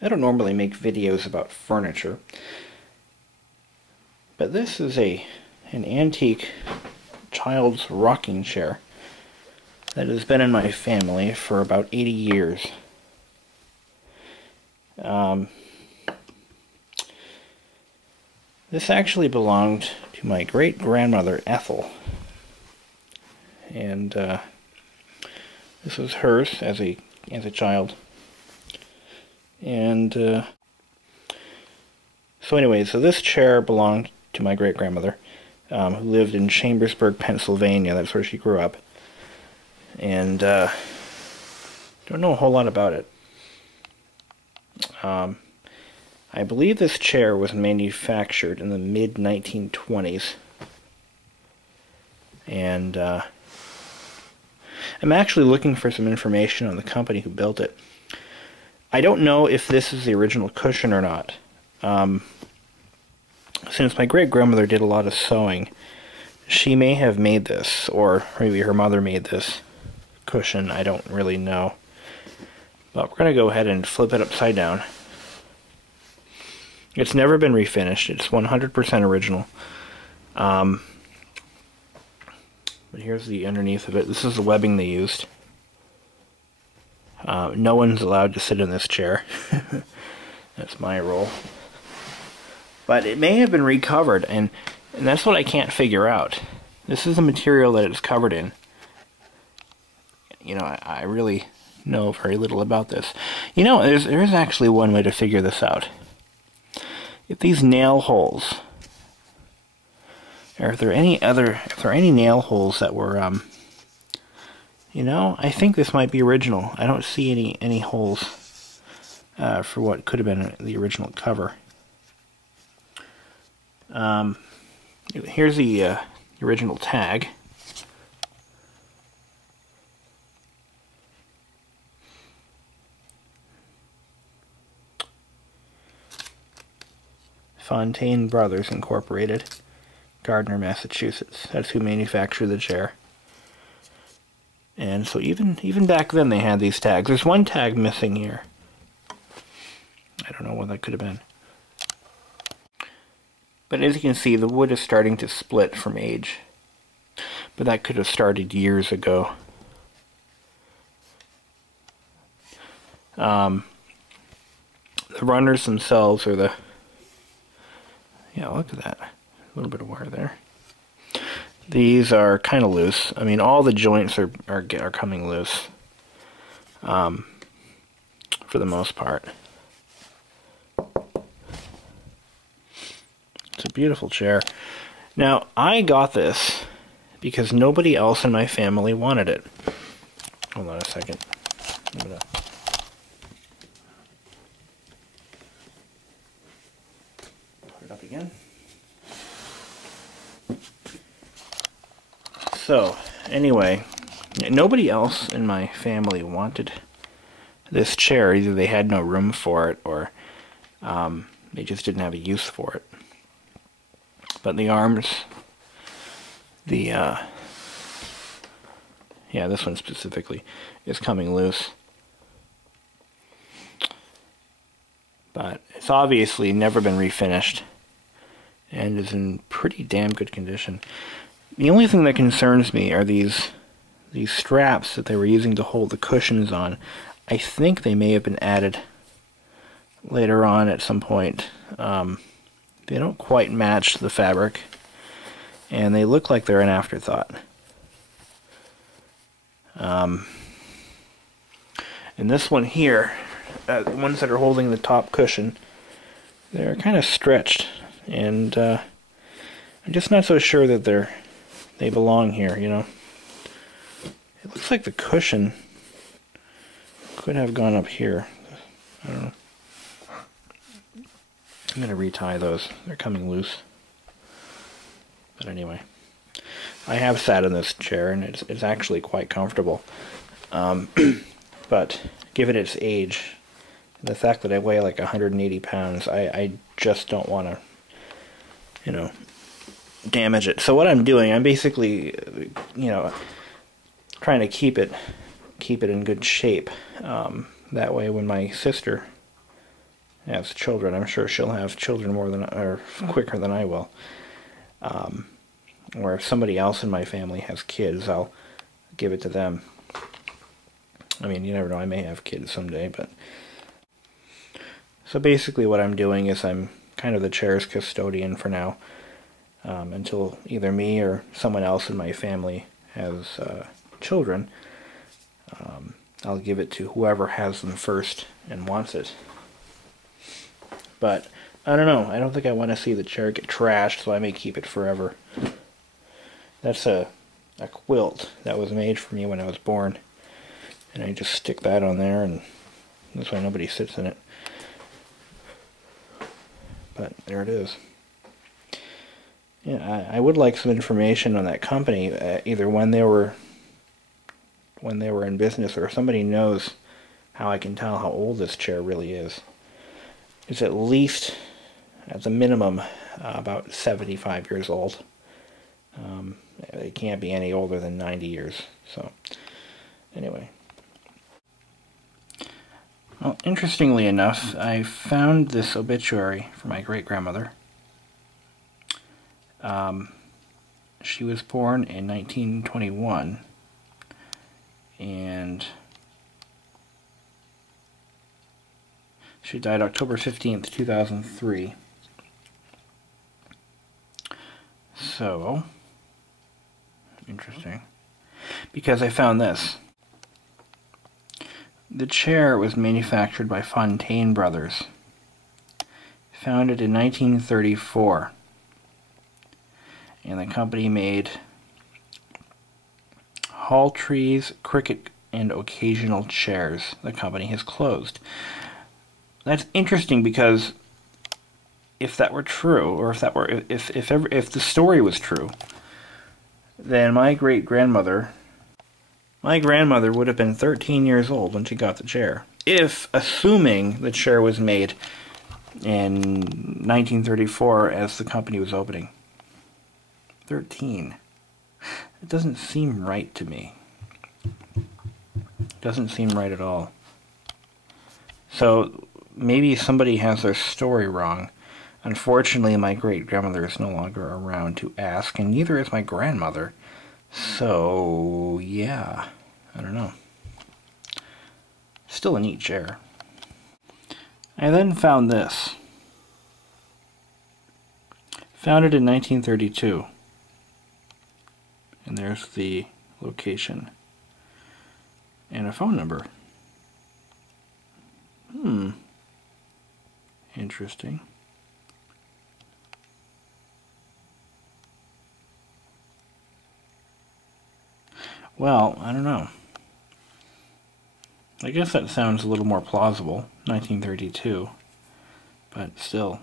I don't normally make videos about furniture, but this is an antique child's rocking chair that has been in my family for about 80 years. This actually belonged to my great-grandmother Ethel, and this was hers as a child. And so anyway, so this chair belonged to my great-grandmother, who lived in Chambersburg, Pennsylvania. That's where she grew up. And don't know a whole lot about it. I believe this chair was manufactured in the mid-1920s. And I'm actually looking for some information on the company who built it. I don't know if this is the original cushion or not. Since my great-grandmother did a lot of sewing, she may have made this, or maybe her mother made this cushion. I don't really know. But we're going to go ahead and flip it upside down. It's never been refinished. It's 100% original. But here's the underneath of it. This is the webbing they used. No one's allowed to sit in this chair. That's my rule. But it may have been recovered, and that's what I can't figure out. This is the material that it's covered in. You know, I really know very little about this. You know, there is actually one way to figure this out. If these nail holes, or if there are any nail holes that were, you know, I think this might be original. I don't see any holes for what could have been the original cover. Here's the original tag. Fontaine Brothers Incorporated, Garner, Massachusetts. That's who manufactured the chair. And so even back then they had these tags. There's one tag missing here. I don't know what that could have been. But as you can see, the wood is starting to split from age. But that could have started years ago. The runners themselves are the... Yeah, look at that. A little bit of wear there. These are kind of loose. I mean, all the joints are coming loose. For the most part. It's a beautiful chair. Now, I got this because nobody else in my family wanted it. Hold on a second. I'm gonna... put it up again. So, anyway, nobody else in my family wanted this chair. Either they had no room for it, or they just didn't have a use for it. But the arms, yeah, this one specifically is coming loose. But it's obviously never been refinished and is in pretty damn good condition. The only thing that concerns me are these straps that they were using to hold the cushions on. I think they may have been added later on at some point. They don't quite match the fabric, and they look like they're an afterthought. And this one here, the ones that are holding the top cushion, they're kind of stretched, and I'm just not so sure that they belong here, you know. It looks like the cushion could have gone up here. I don't know. I'm going to retie those. They're coming loose. But anyway, I have sat in this chair, and it's actually quite comfortable. But given its age, the fact that I weigh like 180 pounds, I just don't want to, you know, damage it. So what I'm doing, I'm basically, you know, trying to keep it in good shape. That way when my sister has children. I'm sure she'll have children more than, or quicker than I will. Or if somebody else in my family has kids, I'll give it to them. I mean, you never know, I may have kids someday, but... So basically what I'm doing is I'm kind of the chair's custodian for now, until either me or someone else in my family has children. I'll give it to whoever has them first and wants it. But, I don't know, I don't think I want to see the chair get trashed, so I may keep it forever. That's a quilt that was made for me when I was born. And I just stick that on there, and that's why nobody sits in it. But there it is. Yeah, I would like some information on that company, either when they were in business, or if somebody knows how I can tell how old this chair really is. It's at least, at the minimum, about 75 years old. It can't be any older than 90 years. So, anyway. Well, interestingly enough, I found this obituary for my great-grandmother. She was born in 1921, and she died October 15th, 2003. So, interesting, because I found this. The chair was manufactured by Fontaine Brothers, founded in 1934, and the company made hall trees, cricket, and occasional chairs. The company has closed. That's interesting because if that were true, or if the story was true, then my great-grandmother would have been 13 years old when she got the chair. Assuming the chair was made in 1934 as the company was opening. 13. It doesn't seem right to me. It doesn't seem right at all. So maybe somebody has their story wrong. Unfortunately, my great-grandmother is no longer around to ask, and neither is my grandmother. So, yeah, I don't know. Still a neat chair. I then found this. Founded in 1932. And there's the location. And a phone number. Interesting. Well, I don't know. I guess that sounds a little more plausible, 1932, but still,